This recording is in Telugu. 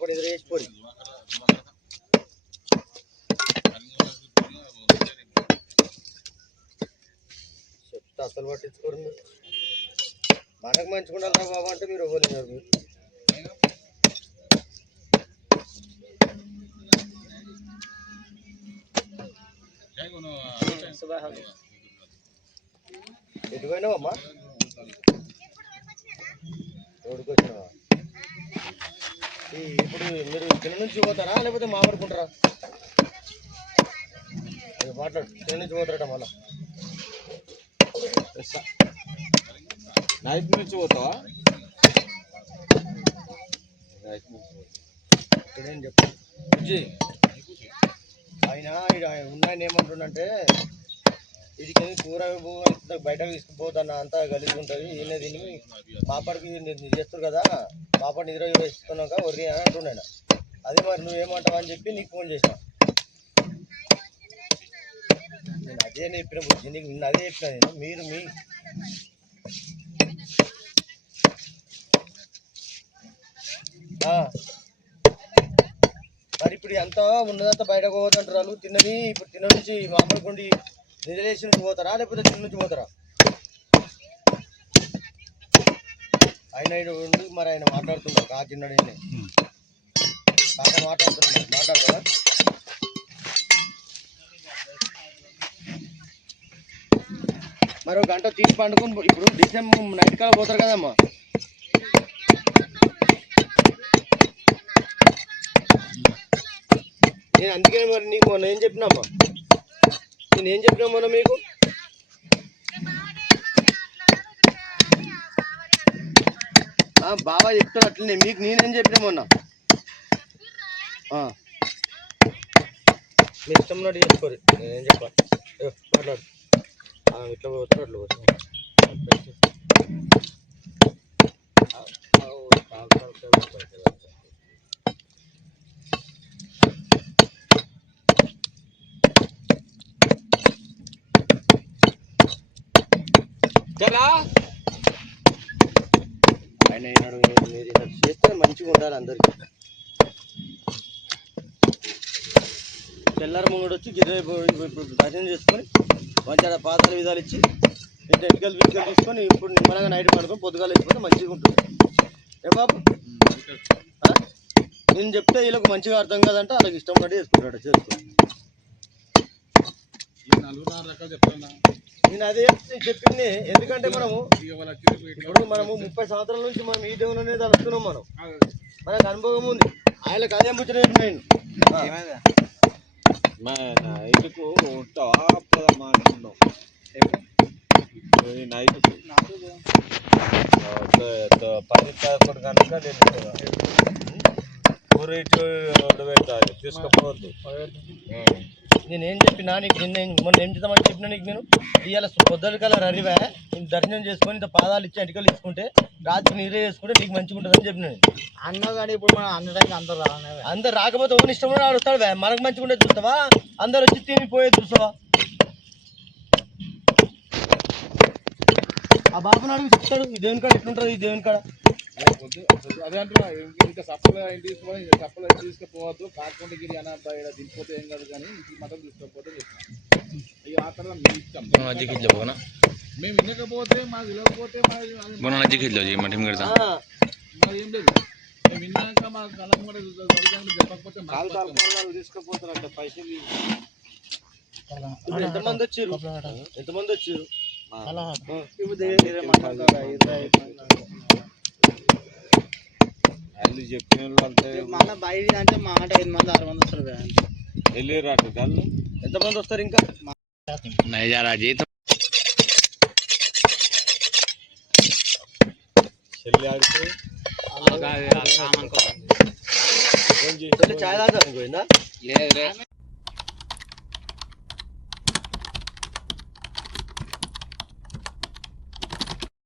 అప్పుడు ఎదురు వేసిపోయి చెప్తే అసలు పట్టించుకోరు మీరు. మనకు మంచిగా ఉండాలి బాబు అంటే మీరు ఇవ్వలేరు. మీరు ఎటు పోయినావమ్మా? రోడ్డుకి వచ్చినావా? ఇప్పుడు మీరు ఇక్కడ నుంచి పోతారా లేకపోతే మామిడుకుంటారా? మాట్లాడు. ఇక్కడ నుంచి పోతారట మళ్ళా నైట్ నుంచి పోతావా? ఇక్కడేం చెప్పు ఆయన ఉన్నాయని ఏమంటుండంటే ఇది కూర బయటకు తీసుకుపోతాను అంతా గలీజ్ ఉంటుంది ఈయన తిని పాపడికి చేస్తారు కదా పాపడి నిద్ర వేసుకున్నాక ఒర్రి అని అంటున్నాడు. అదే మరి నువ్వేమంటావు అని చెప్పి నీకు ఫోన్ చేసిన. నేను అదే చెప్పిన బుద్ధి నీకు నిన్న అదే చెప్పిన నేను. మీరు మరి ఇప్పుడు ఎంత ఉన్నదంతా బయటకు పోతుంటారు. తిన్నది ఇప్పుడు తిన్న నుంచి మామూలు కొండి నిద్రలేసి నుంచి పోతారా లేకపోతే తిన్న నుంచి పోతారా? ఆయన ఉండి మరి ఆయన మాట్లాడుతుంటారు కా తిన్నాడు కాక మాట్లాడుతున్నాడు. మాట్లాడతారా? మరి ఒక గంట తీసి పండుకొని ఇప్పుడు డిసెంబర్ నైట్ కాల పోతారు కదమ్మా. నేను అందుకే మరి నీకు మొన్న ఏం చెప్పినామ్మా? నేనేం చెప్పినా మొన్న మీకు? బాబా చెప్తాను అట్లనే మీకు నేనేం చెప్పినా మొన్న? మీరు ఇష్టం ఉన్నట్టు చేసుకోరు. నేనేం చెప్పాలి మాట్లాడు. ఇట్లా పోతారు అట్లా పోతారు. ఆయన మీరు చేస్తే మంచిగా ఉండాలి అందరికి. తెల్లారి ముంగడు వచ్చి ఇప్పుడు దర్శనం చేసుకొని మంచిగా పాదాల విధాలు ఇచ్చి ఇంత ఎన్నికలు తీసుకొని ఇప్పుడు నిమ్మలంగా నైట్ పడుకొని పొద్దుగాలు అయిపోతే మంచిగా ఉంటుంది. ఏ బాబు నేను చెప్తే వీళ్ళకి మంచిగా అర్థం కాదంటే వాళ్ళకి ఇష్టం ఉన్నట్టు చేసుకుంటాడు. చేసుకో. నేను అదే చెప్పింది. ఎందుకంటే మనము ఇప్పుడు 30 సంవత్సరాల నుంచి మనం ఈ దేవుని అనేది తలుస్తున్నాం. మనకు అనుభవం ఉంది. ఆయనకు అదే ముచ్చట నేను నైట్కు ఉంటావా? నైట్కు 10 కనుక పెట్టాలి తీసుకపోవద్దు. నేనేం చెప్పినా నీకు మొన్న ఏం చేద్దామని చెప్పినా నీకు నేను ఇవాళ పొద్దుల కలర్ అరివా నేను దర్శనం చేసుకొని ఇంత పాదాలు ఇచ్చి ఎంటికలు తీసుకుంటే రాత్రి నీరే చేసుకుంటే నీకు మంచిగా ఉంటుందని చెప్పిన అన్నా. కానీ ఇప్పుడు మనం అన్నడానికి అందరు రాకపోతే ఓన్ ఇష్టం కూడా అడుగుతాడు. మనకు మంచిగా ఉండేది చూస్తావా? అందరు వచ్చి తినిపోయేది చూస్తావా? ఆ బాబుని అడుగు చెప్తాడు ఈ దేవుని కాడ ఎట్లుంటుంది. ఈ దేవుని కాడ అదే అంటున్నా. ఇంకా సప్పలు తీసుకొని సప్పలు తీసుకుపోవద్దు. కాకుండా గిరి అన్న దిగిపోతే ఏం కాదు కానీ ఇంటికి మాత్రం తీసుకోకపోతే చెప్తాను. ఆ తర్వాత మీ ఇష్టం. మేము వినకపోతే మాకు వినకపోతే మరి ఏం లేదు. మేము విన్నాక మా కలం కూడా చెప్పకపోతే తీసుకుపోతారంట పైసలు. ఎంతమంది వచ్చారు? ఎంతమంది వచ్చారు? వాళ్ళు చెప్పిన వాళ్ళు మన బయట అంటే మాట 5 మంది 6 మంది వస్తారు. వెళ్ళిరాటు వాళ్ళు ఎంతమంది వస్తారు ఇంకా? చెల్లి ఆడితే చాయ్ తాగుతాను పోయిందా?